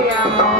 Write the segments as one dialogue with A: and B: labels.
A: Yeah.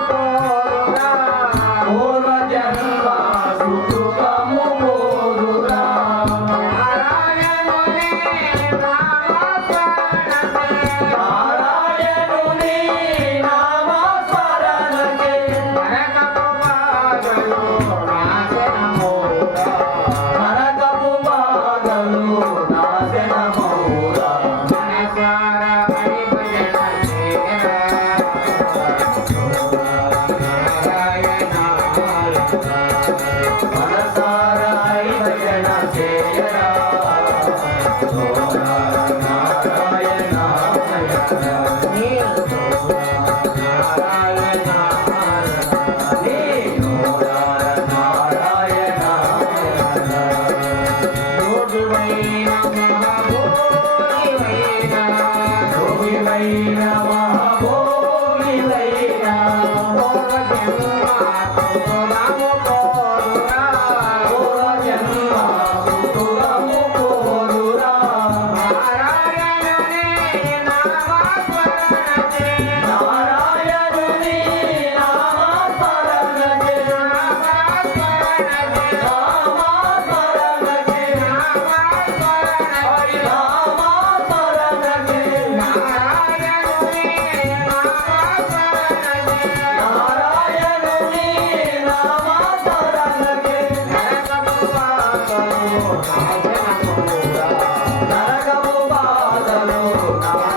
A: Yogi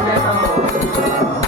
A: 皆さんも。